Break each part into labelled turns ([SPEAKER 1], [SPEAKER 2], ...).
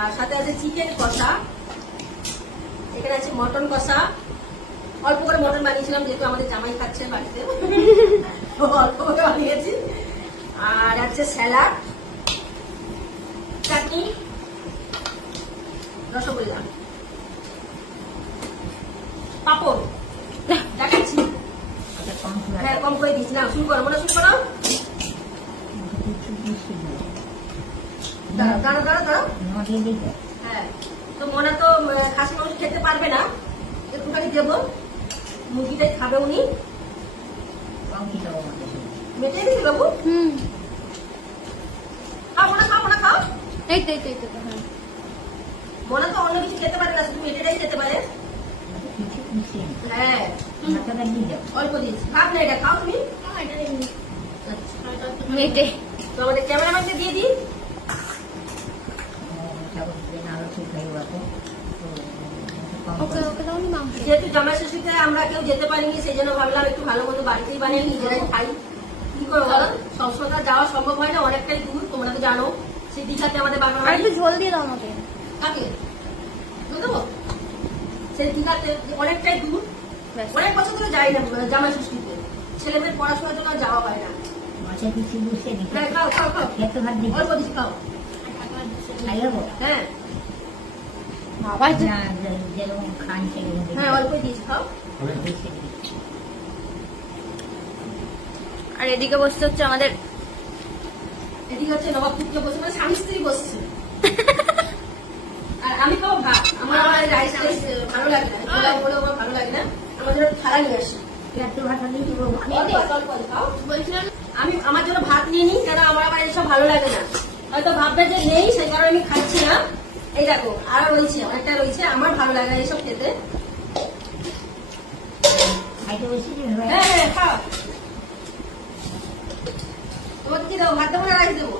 [SPEAKER 1] আর সাথে আছে চিকেন কষা। এখানে আছে মটন কষা। অল্প করে মটন বানিয়েছিলাম, যেহেতু আমাদের জামাই খাচ্ছে বাড়িতে। অল্প করে বানিয়েছি। আর আছে স্যালাড, চাটনি, রসগোল্লা। পাপড়। দেখাচ্ছি। হ্যাঁ কম করে দিচ্ছি না শুরু করো। মনে শুরু করো।
[SPEAKER 2] দিতে।
[SPEAKER 1] হ্যাঁ তো মনে তো উম, খাসি মাংস খেতে পারবে না। একটুখানি দেবো। মুরগিটাই খাবে উনি।
[SPEAKER 2] কম কি দেবো আমাকে শুধু।
[SPEAKER 1] মেটে দিবি বাবু।
[SPEAKER 3] হুম।
[SPEAKER 1] খাও না খাও না খাও।
[SPEAKER 3] এই তো এই তো এই তো হ্যাঁ।
[SPEAKER 1] মনে তো অন্য কিছু খেতে পারে না শুধু মেটেটাই খেতে পারে। হ্যাঁ। অল্প দিয়েছি। ভাব না এটা খাও তুমি।
[SPEAKER 3] মেটে
[SPEAKER 1] তো আমাদের ক্যামেরাম্যানকে দিয়ে দিই
[SPEAKER 2] ও, ঠাকুর দিয়ে না আরও ঠিক হয়ে যাবে। তো, কম
[SPEAKER 3] ওকে
[SPEAKER 2] করে।
[SPEAKER 3] ওকে দাও নি মাংস
[SPEAKER 1] যেহেতু জামাই ষষ্ঠীতে আমরা কেউ যেতে পারিনি সেই জন্য ভাবলাম একটু ভালো মতো বাড়িতেই বানিয়ে নিজেরাই খাই কি করব সবসময় যাওয়া সম্ভব হয় না অনেকটাই দূর তোমরা তো জানো। সেই দীঘাতে আমাদের
[SPEAKER 3] একটু ঝোল দিয়ে দাও আমাকে।
[SPEAKER 1] কাকে? দেবো? সেই দীঘাতে অনেকটাই দূর। অনেক বছর ধরে যাই না জামাই ষষ্ঠীতে ছেলেমেয়ের পড়াশোনার জন্য যাওয়া হয় না।
[SPEAKER 2] মাছের কিছু বুঝতে
[SPEAKER 1] হ্যাঁ খাও খাও খাও। অল্প দিচ্ছি খাও? হ্যাঁ।
[SPEAKER 3] বাবা এটা
[SPEAKER 2] না, যে- যেরকম খান সেরকম
[SPEAKER 1] হ্যাঁ অল্প দিয়েছি খাও।
[SPEAKER 3] আর এদিকে বসতে হচ্ছে আমাদের
[SPEAKER 1] এদিকে হচ্ছে বসে মানে স্বামী স্ত্রী বসছে। আর আমি খাব ভাত। আমার রাইস ভালো লাগে না। বলে আমার ভালো লাগে না। থালা নিয়ে আসি।
[SPEAKER 2] ভাত দিয়ে দিবো।
[SPEAKER 1] অল্প অল্প অল্প খাও বলছিলাম আমি আমার জন্য ভাত নিয়ে নিই কেন আমার আবার এসব ভালো লাগে না? হয়তো ভাববে যে নেই সেই কারণে আমি খাচ্ছি না। এই দেখো আরও রয়েছে অনেকটা রয়েছে আমার ভালো লাগে না এসব খেতে।
[SPEAKER 2] হয়।
[SPEAKER 1] হ্যাঁ খাও। তোমাকে কি দেবো? ভাত দেবো না রাইস দেবো?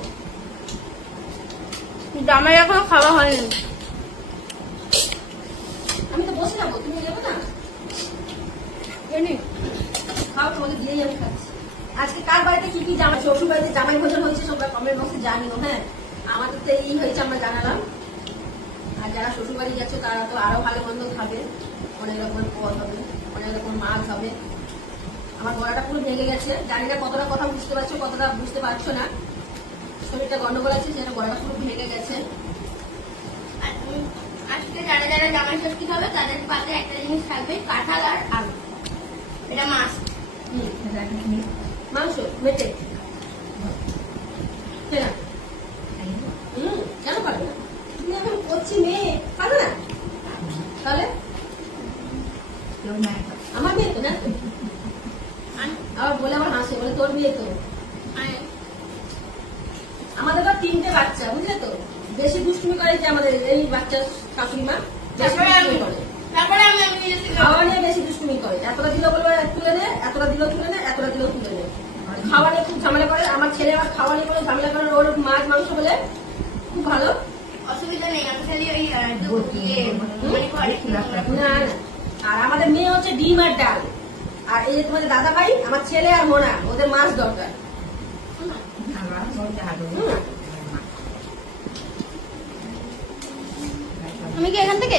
[SPEAKER 3] জামাই এখনও খাওয়া হয়নি।
[SPEAKER 1] আমি তো বসে যাব তুমি যাব না? খাও তোমাকে দিয়েই আমি খাচ্ছি। আজকে কার বাড়িতে কি কি জামাই, শ্বশুর বাড়িতে জামাই ভোজন হয়েছে সবাই কমেন্ট বক্সে জানিও হ্যাঁ? আমাদের তো এই হয়েছে, আমরা জানালাম। আর যারা শ্বশুর বাড়ি যাচ্ছে তারা তো আরও ভালো মন্দ খাবে। অনেক রকমের পদ হবে, অনেক রকম মাছ হবে। আমার গলাটা পুরো ভেঙে গেছে। জানি না কতটা কথা বুঝতে পারছ, কতটা বুঝতে পারছ না। শরীরটা গন্ডগোল আছে সেটা গলাটা পুরো ভেঙে গেছে।
[SPEAKER 4] আজকে যারা যারা জামাই ষষ্ঠী খাবে, তাদের পাতে একটা জিনিস থাকবে, কাঁঠাল আর আলু। এটা মাছ
[SPEAKER 1] হুম মাংস মেটে। কেনা? পারবে না? তুমি এখন করছি মেয়ে পারবে না? তাহলে?
[SPEAKER 2] কেউ নাই তো।
[SPEAKER 1] আমার মেয়ে তো না? আবার বলে আমার হাসে বলে তোর মেয়ে তো। আমাদের তো তিনটে বাচ্চা বুঝলে তো? বেশি দুষ্টুমি করে যে আমাদের এই বাচ্চা শাশুড়ি মা বেশি দুষ্টুমি করে। এতটা দিলেও বলবে তুলে নে এতটা দিলেও তুলে নে এতটা দিলেও তুলে নে খাওয়া নিয়ে খুব ঝামেলা করে আমার ছেলে আমার খাওয়া নিয়ে কোনো ঝামেলা করে ওর মাছ মাংস বলে খুব ভালো।
[SPEAKER 4] অসুবিধা নেই আমি খালি ওই মানে
[SPEAKER 1] না। আর আমাদের মেয়ে হচ্ছে ডিম আর ডাল। আর এই যে তোমাদের দাদা ভাই আমার ছেলে আর মোনা ওদের মাছ দরকার।
[SPEAKER 3] তুমি কি এখান থেকে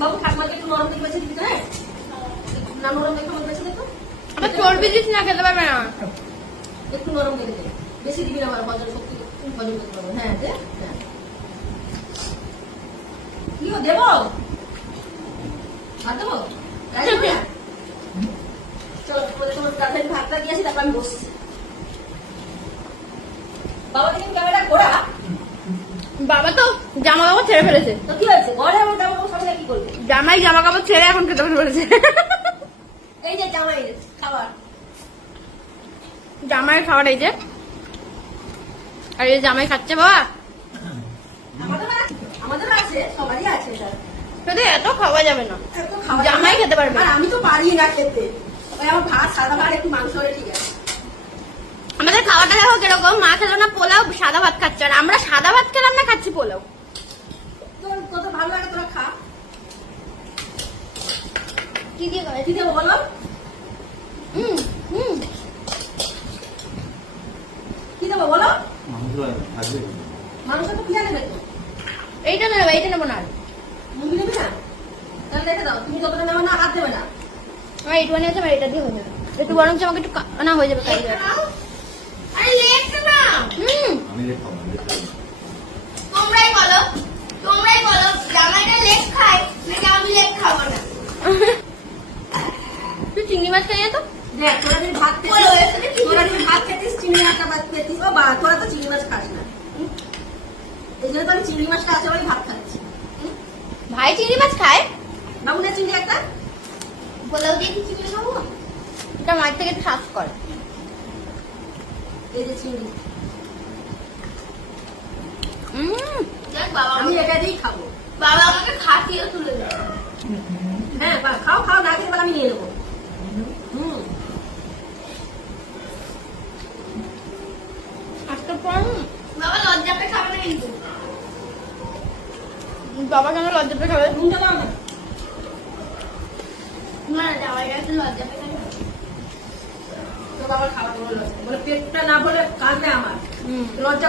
[SPEAKER 1] বাবু ঠাকুমাকে একটু নরম দেখে বেছে দিবি তো, হ্যাঁ না নরম দেখে আমার বেছে দেখো
[SPEAKER 3] আবার চর্বি দিস না খেতে পারবে না।
[SPEAKER 1] একটু নরম দে। বেশি দিবি না আমার হজম শক্তি হজম করতে পারব। হ্যাঁ দে হ্যাঁ। কি দেবো? ভাত দেবো? তাই চলো তোমাদের তোমার ভাতটা দিয়েছি তারপর আমি বসছি। বাবা কিন্তু ক্যামেরা ঘোরা।
[SPEAKER 3] বাবা তো জামা কাপড় ছেড়ে ফেলেছে।
[SPEAKER 1] তো কি হয়েছে? ঘরে আমার জামা কাপড় সবাই কি করবে?
[SPEAKER 3] জামাই জামা কাপড় ছেড়ে এখন খেতে পড়েছে।
[SPEAKER 1] এই যে জামাই খাবার।
[SPEAKER 3] জামাইয়ের খাবার এই যে। আর এই জামাই খাচ্ছে বাবা।
[SPEAKER 1] আমাদের আছে সবারই আছে
[SPEAKER 3] এত খাওয়া যাবে না। জামাই খেতে পারবে।
[SPEAKER 1] আমি তো পারি না খেতে। আমার ভাত সাদা ভাত একটু মাংস হলে ঠিক আছে।
[SPEAKER 3] আমাদের খাওয়াটা দেখো কীরকম। মা খেলো না পোলাও সাদা ভাত খাচ্ছে। আর আমরা সাদা ভাত খেলাম না খাচ্ছি পোলাও।
[SPEAKER 1] তোর কত ভালো লাগে তোরা খা।
[SPEAKER 3] কি দিয়ে খাবে
[SPEAKER 1] কি দেবো বলো।
[SPEAKER 3] হুম হুম।
[SPEAKER 1] কি দেবো বলো?
[SPEAKER 2] আমাদের
[SPEAKER 5] না থাকবে
[SPEAKER 1] মাংস তো নেবে।
[SPEAKER 3] এইটা নেব এইটা নেব না।
[SPEAKER 1] মুরগি নেবে না? তাহলে রেখে দাও তুমি যতটা নেবে না হাত দেবে না।
[SPEAKER 3] আমার এইটুখানি আছে আমার এটা দিয়ে হয়ে যাবে। একটু বরঞ্চ আমাকে একটু না হয়ে যাবে কাজ।
[SPEAKER 4] আরে লেগটা না।
[SPEAKER 3] হুম।
[SPEAKER 5] আমি রেট খাব না, লেগ খাব না।
[SPEAKER 4] তোমরাই বলো তোমরাই বলো জামাইটা লেগ খায় নাকি আমি লেগ খাব না
[SPEAKER 3] তুই চিংড়ি মাছ খাইয়ে তো
[SPEAKER 1] দেখ তোরা যদি ভাত
[SPEAKER 4] বলো, এর
[SPEAKER 1] খেতিস তোরা যদি ভাত খেতিস চিংড়ি মাছটা ভাত খেতিস ও বা তোরা তো চিংড়ি মাছ খাস না। এই জন্য তো আমি চিংড়ি মাছটা আছে বলে ভাত খাচ্ছি।
[SPEAKER 3] ভাই চিংড়ি মাছ খায়?
[SPEAKER 1] বাবু না চিংড়ি একটা?
[SPEAKER 4] বলেও দিয়ে কি চিংড়ি খাব?
[SPEAKER 3] এটা মাছ থেকে একটু করে।
[SPEAKER 1] এই যে চিংড়ি।
[SPEAKER 3] হুম
[SPEAKER 4] দেখ বাবা
[SPEAKER 1] আমি এটা দিয়েই খাব।
[SPEAKER 4] বাবা আমাকে খাটিয়ে তুলে দেয়
[SPEAKER 1] হ্যাঁ বা খাও খাও না খেতে পারলে আমি নিয়ে নেব হুম
[SPEAKER 3] আজকে পর
[SPEAKER 4] বাবা লজ্জা পেয়ে খাবে না কিন্তু
[SPEAKER 3] বাবা কেন লজ্জা পেয়ে খাবে?
[SPEAKER 1] নুনটা দাও না।
[SPEAKER 4] জামাইটা একটু লজ্জা পেয়ে
[SPEAKER 1] বাবার খাওয়া বলে পেটটা না ভরে কাঁদে আমার।
[SPEAKER 3] হুম।
[SPEAKER 1] লজ্জা